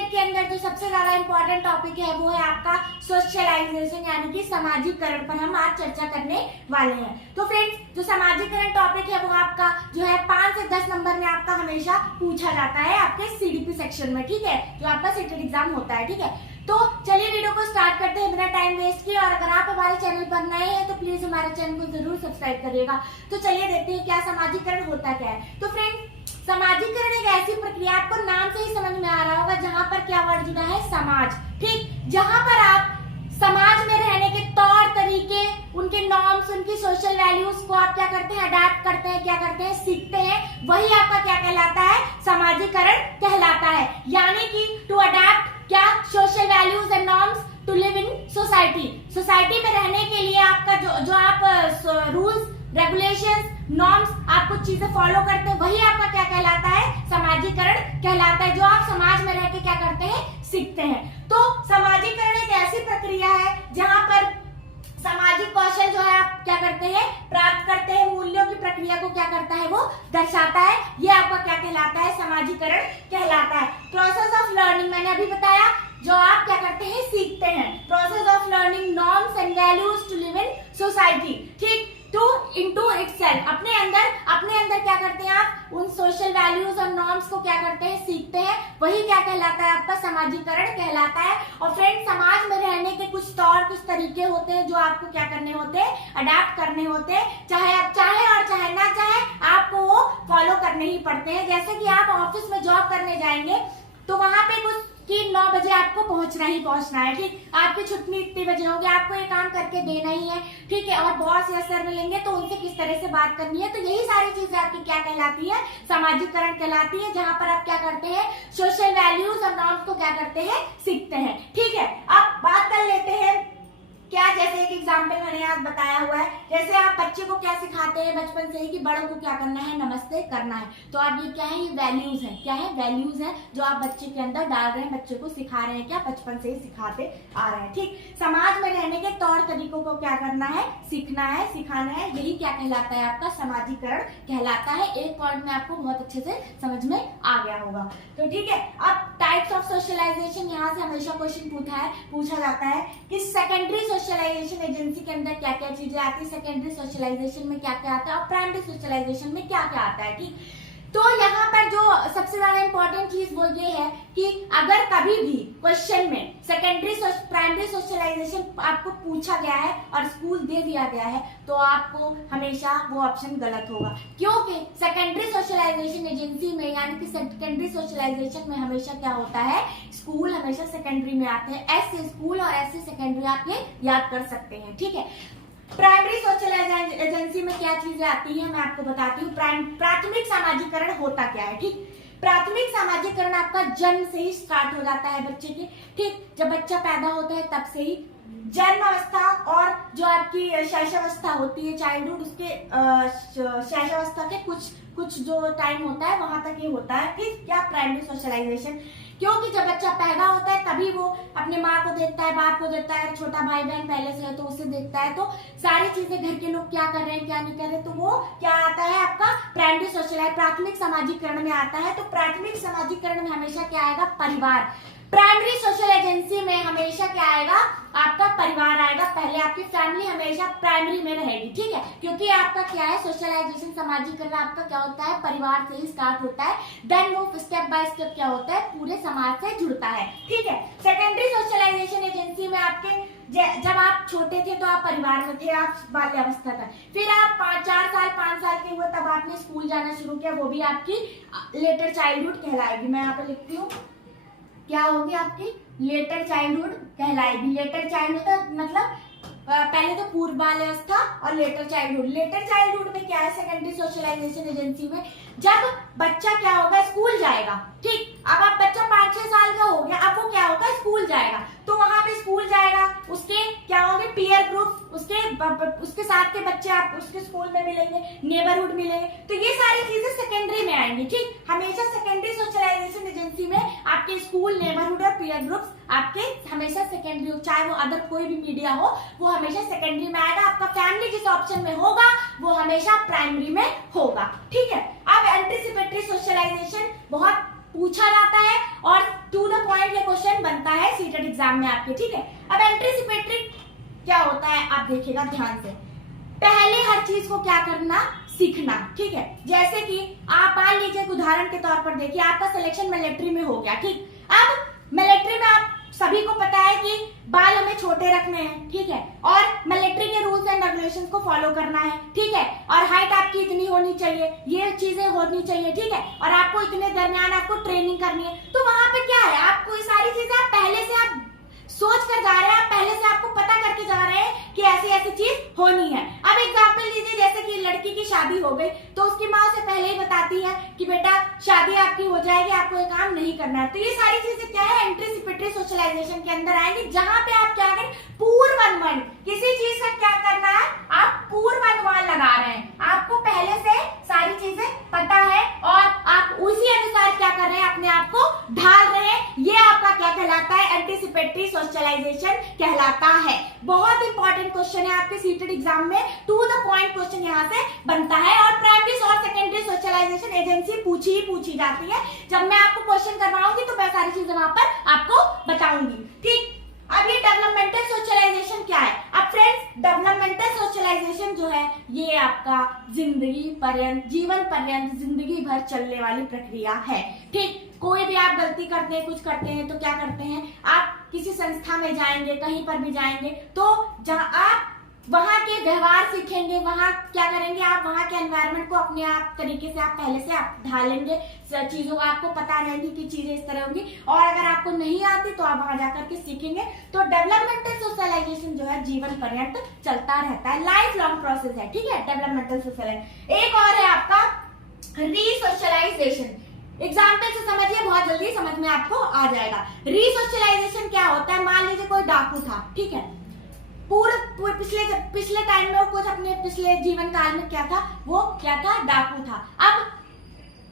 Grade के अंदर जो सबसे ज्यादा इंपॉर्टेंट टॉपिक है वो है आपका सोशलाइजेशन यानी कि सामाजिकरण पर हम आज चर्चा करने वाले हैं। तो फ्रेंड्स जो सामाजिकरण टॉपिक है वो आपका जो है 5 से 10 नंबर में आपका हमेशा पूछा जाता है आपके सीडीपी सेक्शन में, ठीक है, जो आपका सीटेट एग्जाम होता है, ठीक है। तो चलिए वीडियो को स्टार्ट करते हैं बिना टाइम वेस्ट किए, और अगर आप हमारे चैनल पर नए हैं तो प्लीज हमारे चैनल को जरूर सब्सक्राइब करिएगा। तो चलिए देखते हैं क्या सामाजिकरण होता क्या है। तो फ्रेंड्स सामाजिकरण एक ऐसी प्रक्रिया, आपको नाम से ही समझ में आ रहा होगा, जहां पर क्या वर्ड जुड़ा है, समाज, ठीक, जहां पर आप समाज में रहने के तौर तरीके, उनके नॉर्म्स, उनकी सोशल वैल्यूज को आप क्या करते हैं, अडैप्ट करते हैं, क्या करते हैं, सीखते हैं, वही आपका क्या कहलाता है, सामाजिकरण कहलाता है। यानी कि टू अडैप्ट क्या, social values and norms to live in society, society में रहने के लिए आपका जो आप रूल्स रेगुलेशंस नॉर्म्स आप कुछ चीजें फॉलो करते हैं, वही आपका क्या कहलाता है, सामाजिकरण कहलाता है, जो आप समाज में रह के क्या करते हैं, सीखते हैं। तो सामाजिकरण एक ऐसी प्रक्रिया है जहां पर सामाजिक कौशल जो है आप क्या करते हैं, प्राप्त करते हैं, मूल्यों की प्रक्रिया को क्या करता है, वो दर्शाता है। ये आपका क्या कहलाता है, सामाजिकरण कहलाता है। प्रोसेस ऑफ लर्निंग मैंने अभी बताया, जो आप क्या करते हैं, सीखते हैं। Process of learning norms and values to live in society, ठीक, टू इनटू इटसेल्फ, अपने अंदर क्या करते हैं आप, उन सोशल वैल्यूज और नॉर्म्स को क्या करते हैं, सीखते हैं, वही क्या कहलाता है, आपका सामाजिकरण कहलाता है। और फ्रेंड समाज में रहने के कुछ तौर कुछ तरीके होते हैं जो आपको क्या करने होते हैं, अडैप्ट करने होते हैं, चाहे आप चाहे और चाहे ना चाहे आपको वो फॉलो करने ही पड़ते हैं। जैसे कि आप ऑफिस में जॉब करने जाएंगे तो वहां पे कुछ कि 9 बजे आपको पहुंचना है, ठीक, आपकी छुट्टी इतनी बजे होगी, आपको ये काम करके देना ही है, ठीक है, और बॉस या सर मिलेंगे तो उनसे किस तरह से बात करनी है, तो यही सारी चीजें आपकी क्या कहलाती है, सामाजिकरण कहलाती है, जहां पर आप क्या करते हैं, सोशल वैल्यूज और नॉर्म्स को क्या करते हैं, सीखते हैं, ठीक है। अब बात कर लेते हैं क्या, जैसे एक एग्जाम्पल मैंने आज बताया हुआ है, जैसे आप बच्चे को क्या सिखाते हैं बचपन से ही कि बड़ों को क्या करना है, नमस्ते करना है। तो आप ये क्या है, ये वैल्यूज है, क्या है, वैल्यूज है जो आप बच्चे के अंदर डाल रहे हैं, बच्चे को सिखा रहे हैं, क्या बचपन से ही सिखाते आ रहे हैं, ठीक। समाज में रहने के तौर तरीकों को क्या करना है, सीखना है, सिखाना है, यही क्या कहलाता है, आपका सामाजिकरण कहलाता है। एक पॉइंट में आपको बहुत अच्छे से समझ में आ गया होगा। तो ठीक है, अब टाइप्स ऑफ सोशलाइजेशन, यहाँ से हमेशा क्वेश्चन पूछा जाता है कि सेकेंडरी सोशलाइजेशन एजेंसी के अंदर क्या क्या चीजें आती है, सेकेंडरी सोशलाइजेशन में क्या क्या आता है, और प्राइमरी सोशलाइजेशन में क्या क्या आता है, ठीक। तो यहाँ पर जो सबसे ज्यादा इंपॉर्टेंट चीज वो ये है कि अगर कभी भी क्वेश्चन में सेकेंडरी प्राइमरी सोशलाइजेशन आपको पूछा गया है और स्कूल दे दिया गया है तो आपको हमेशा वो ऑप्शन गलत होगा, क्योंकि सेकेंडरी सोशलाइजेशन एजेंसी में यानी कि सेकेंडरी सोशलाइजेशन में हमेशा क्या होता है, स्कूल हमेशा सेकेंडरी में आते हैं, ऐसे स्कूल और ऐसे सेकेंडरी आप ये याद कर सकते हैं, ठीक है। प्राइमरी सोशल एजेंसी में क्या चीजें आती हैं मैं आपको बताती हूँ। प्राथमिक सामाजिकरण होता क्या है, ठीक। प्राथमिक सामाजिकरण आपका जन्म से ही स्टार्ट हो जाता है बच्चे के, ठीक, जब बच्चा पैदा होता है तब से ही जन्म अवस्था और जो आपकी शैशवावस्था होती है चाइल्डहुड, उसके शैशवावस्था के कुछ जो टाइम होता है वहां तक ये होता है, ठीक, क्या, प्राइमरी सोशलाइजेशन। क्योंकि जब बच्चा पैदा होता है तभी वो अपने माँ को देखता है, बाप को देखता है, छोटा भाई बहन पहले से है तो उसे देखता है, तो सारी चीजें घर के लोग क्या कर रहे हैं क्या नहीं कर रहे, तो वो क्या आता है, आपका प्राइमरी सोशलाइज प्राथमिक सामाजिकरण में आता है। तो प्राथमिक सामाजिकरण में हमेशा क्या आएगा, परिवार। प्राइमरी सोशल एजेंसी में हमेशा क्या आएगा, आपका परिवार आएगा, पहले आपकी फैमिली हमेशा प्राइमरी में रहेगी, ठीक है, क्योंकि आपका क्या है, सोशलाइजेशन सामाजिकरण आपका क्या होता है, परिवार से ही स्टार्ट होता है, देन वो स्टेप बाय स्टेप क्या होता है, पूरे समाज से जुड़ता है, ठीक है। सेकेंडरी सोशलाइजेशन एजेंसी में आपके जब आप छोटे थे तो आप परिवार में थे, आप बाल्यावस्था था, फिर आप 5 साल के हुए तब आपने स्कूल जाना शुरू किया, वो भी आपकी लेटर चाइल्डहुड कहलाएगी। मैं यहाँ पे लिखती हूँ, क्या होगी आपकी, लेटर चाइल्डहुड कहलाएगी। लेटर चाइल्डहुड मतलब पहले तो पूर्व बाल्यावस्था और लेटर चाइल्डहुड। लेटर चाइल्डहुड में क्या है, सेकेंडरी सोशलाइजेशन एजेंसी में जब बच्चा क्या होगा, स्कूल जाएगा, ठीक, अब आप बच्चा 5-6 साल का हो गया, अब वो क्या होगा, स्कूल जाएगा, तो वहां पे स्कूल जाएगा, उसके क्या होंगे, पीयर ग्रुप, उसके साथ के बच्चे आप उसके स्कूल में मिलेंगे, नेबरहुड मिलेंगे, तो ये सारी चीजें सेकेंडरी में आएंगी, ठीक। हमेशा सेकेंडरी सोशलाइजेशन एजेंसी में आपके स्कूल, नेबरहुड और पीयर ग्रुप्स आपके हमेशा सेकेंडरी, चाहे वो अदर कोई भी मीडिया हो, वो हमेशा सेकेंडरी में आएगा। आपका फैमिली जिस ऑप्शन में होगा वो हमेशा प्राइमरी में होगा, ठीक है। अब एंटीसिपेटरी सोशलाइजेशन बहुत पूछा जाता है और टू द पॉइंट बनता है सीटेट एग्जाम में आपके, ठीक है। अब एंटीसिपेटरी क्या होता है आप देखिएगा ध्यान से। पहले हर चीज को क्या करना, सीखना, ठीक है। जैसे कि आप मान लीजिए उदाहरण के तौर पर देखिए आपका सिलेक्शन मिलिट्री में हो गया, ठीक। अब मिलिट्री में आप सभी को पता है कि बाल हमें छोटे रखने हैं, ठीक है, और मिलिट्री के रूल्स एंड रेगुलेशंस को फॉलो करना है, ठीक है, और हाइट आपकी इतनी होनी चाहिए, ये चीजें होनी चाहिए, ठीक है, और आपको इतने दरमियान आपको ट्रेनिंग करनी है। तो वहां पे क्या है, आपको ये सारी चीजें आप पहले से आप सोच कर जा रहे हैं, आप पहले से आपको पता करके जा रहे हैं कि ऐसी ऐसी चीज होनी है। अब एग्जाम्पल लीजिए, जैसे कि लड़की की शादी हो गई तो उसकी माँ उसे पहले ही बताती है कि बेटा शादी आपकी हो जाएगी, आपको ये काम नहीं करना है। तो ये सारी चीजें क्या है, एंटीसिपेटरी सोशलाइजेशन के अंदर आएंगी, जहां पे आप क्या करें, पूर्वानुमान, किसी चीज का क्या करना है, आप पूर्वानुमान लगा रहे हैं, आपको पहले से सारी चीजें पता है और आप उसी अनुसार क्या कर रहे हैं, अपने आप को ढाल रहे हैं। ये आपका क्या कहलाता है, एंटीसिपेटरी सोशलाइजेशन कहलाता है। बहुत इंपॉर्टेंट क्वेश्चन है आपके सीटेट एग्जाम में, टू द पॉइंट क्वेश्चन यहाँ से बनता है। और प्राइमरी और सेकेंडरी सोशलाइजेशन एजेंसी पूछी जाती है। जब मैं आपको क्वेश्चन करवाऊंगी तो मैं सारी चीजें वहां पर आपको बताऊंगी, ठीक। अब ये डेवलपमेंटल सोशलाइजेशन क्या है, अब फ्रेंड्स डेवलपमेंटल सोशलाइजेशन जो है ये आपका जिंदगी पर्यंत, जीवन पर्यंत, जिंदगी भर चलने वाली प्रक्रिया है, ठीक। कोई भी आप गलती करते हैं, कुछ करते हैं तो क्या करते हैं, आप किसी संस्था में जाएंगे, कहीं पर भी जाएंगे तो जहां आप वहां के व्यवहार सीखेंगे, वहां क्या करेंगे, आप वहां के एनवायरनमेंट को अपने आप तरीके से आप पहले से आप ढालेंगे, चीजों को आपको पता रहेंगी कि चीजें इस तरह होंगी, और अगर आपको नहीं आती तो आप वहां जाकर के सीखेंगे। तो डेवलपमेंटल सोशलाइजेशन जो है जीवन पर्यंत चलता रहता है, लाइफ लॉन्ग प्रोसेस है, ठीक है, डेवलपमेंटल सोशलाइजेशन। एक और है आपका रीसोशलाइजेशन। एग्जाम्पल से समझिए, बहुत जल्दी समझ में आपको आ जाएगा। रीसोशलाइजेशन क्या होता है, मान लीजिए कोई डाकू था, ठीक है, पूरे पिछले टाइम में वो कुछ अपने पिछले जीवन काल में क्या था, वो क्या था, डाकू था।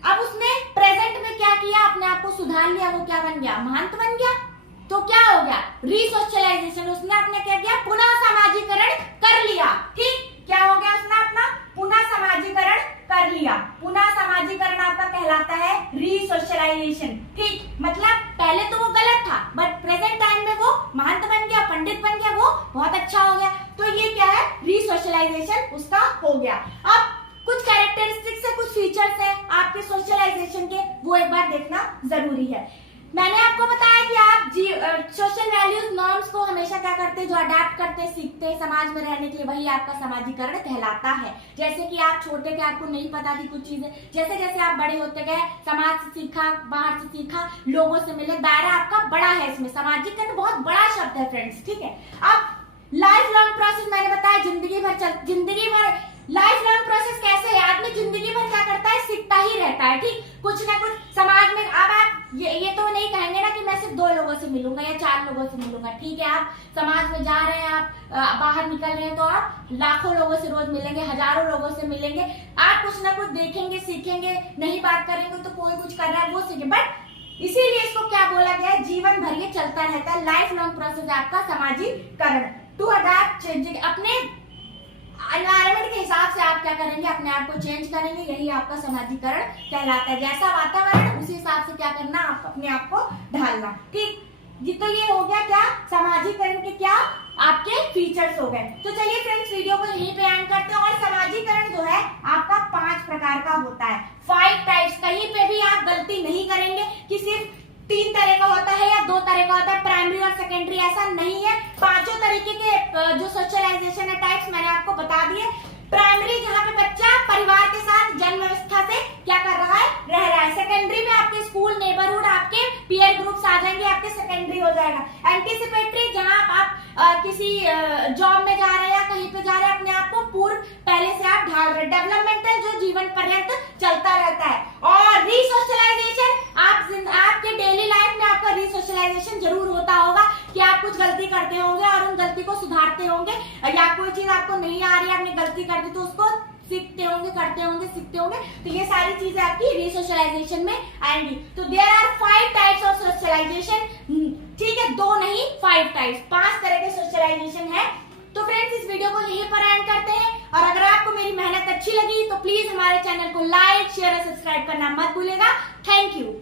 अब उसने प्रेजेंट में क्या किया, अपने आप को सुधार लिया, वो क्या बन गया, महंत बन गया। तो क्या हो गया, रीसोशलाइजेशन, उसने अपने क्या किया, पुनः समाजीकरण कर लिया, ठीक। क्या हो गया, उसने अपना पुनः समाजीकरण कर लिया। पुनः समाजीकरण आपका कहलाता है रीसोशलाइजेशन, ठीक। मतलब पहले तो वो गलत था बट प्रेजेंट टाइम में वो महंत बन गया, पंडित बन गया, वो बहुत अच्छा हो गया। तो ये क्या है, रीसोशलाइजेशन उसका हो गया। अब कुछ कैरेक्टरिस्टिक्स है, कुछ फीचर्स है आपके सोशलाइजेशन के, वो एक बार देखना जरूरी है। मैंने आपको बताया कि आप सोशल वैल्यूज नॉर्म्स को हमेशा क्या करते हैं, जो अडेप्ट करते हैं, सीखते हैं समाज में रहने के लिए, वही आपका समाजीकरण कहलाता है। जैसे कि आप छोटे थे, आपको नहीं पता थी कुछ चीजें, जैसे जैसे आप बड़े होते गए, समाज से सीखा, बाहर से सीखा, लोगों से मिले, दायरा आपका बड़ा है। इसमें समाजीकरण बहुत बड़ा शब्द है फ्रेंड्स, ठीक है। अब लाइफ लॉन्ग प्रोसेस मैंने बताया, जिंदगी भर लाइफ लॉन्ग प्रोसेस कैसे है, आदमी जिंदगी भर क्या करता है, सीखता ही रहता है, ठीक। कुछ ना कुछ समाज में, अब आप ये तो नहीं कहेंगे ना कि मैं सिर्फ 2 लोगों से मिलूंगा या 4 लोगों से मिलूंगा, ठीक है। आप समाज में जा रहे हैं, आप बाहर निकल रहे हैं तो आप लाखों लोगों से रोज मिलेंगे, हजारों लोगों से मिलेंगे, आप कुछ ना कुछ देखेंगे, सीखेंगे, नहीं बात करेंगे तो कोई कुछ कर रहा है वो सीखे, बट इसीलिए इसको क्या बोला गया है, जीवन भर ये चलता रहता है, लाइफ लॉन्ग प्रोसेस आपका समाजीकरण। टू अडैप्ट चेंजिंग, अपने एनवायरनमेंट के हिसाब से आप क्या करेंगे, अपने आप को चेंज करेंगे, यही आपका समाजीकरण कहलाता है। जैसा वातावरण उसी हिसाब से क्या करना, आप अपने आप को ढालना, ठीक। तो ये हो गया क्या, समाजीकरण के क्या आपके फीचर्स हो गए। तो चलिए फ्रेंड्स, वीडियो को यहीं पे एंड करते हैं। और समाजीकरण जो है आपका 5 प्रकार का होता है, 5 टाइप्स। कहीं पे भी आप गलती नहीं करेंगे कि सिर्फ 3 तरह का होता है या 2 तरह का होता है, प्राइमरी और सेकेंडरी, ऐसा नहीं है। 5 तरीके के जो सोशलाइजेशन है टाइप्स मैंने आपको बता दिए। प्राइमरी, जहाँ पे बच्चा परिवार के साथ जन्म अवस्था से क्या कर रहा है, रह रहा है। सेकेंडरी में आपके स्कूल, नेबरहुड, आपके पीयर ग्रुप्स आ जाएंगे, आपके सेकेंडरी हो जाएगा। एंटीसिपेटरी, जहाँ आप किसी जॉब में जा रहे हैं या कहीं पे जा रहे हैं, अपने आप को पूर्व पहले से आप ढाल रहे। डेवलपमेंटल, जो जीवन पर्यंत चलता रहता है। और रीसोशलाइजेशन, आपके डेली लाइफ में आपका रीसोशलाइजेशन जरूर होता होगा कि आप कुछ गलती करते होंगे और उन गलती को सुधारते होंगे, या कोई चीज आपको नहीं आ रही है, आपने गलती कर दी तो उसको सीखते होंगे, करते होंगे, सीखते होंगे। तो ये सारी चीजें आपकी रीसोशलाइजेशन में आएंगी। तो there are 5 types of socialisation, ठीक है, 2 नहीं 5 टाइप्स, 5 तरह के सोशलाइजेशन है। तो फ्रेंड्स, इस वीडियो को यहीं पर एंड करते हैं। और अगर आपको मेरी मेहनत अच्छी लगी तो प्लीज हमारे चैनल को लाइक, शेयर और सब्सक्राइब करना मत भूलिएगा। Thank you.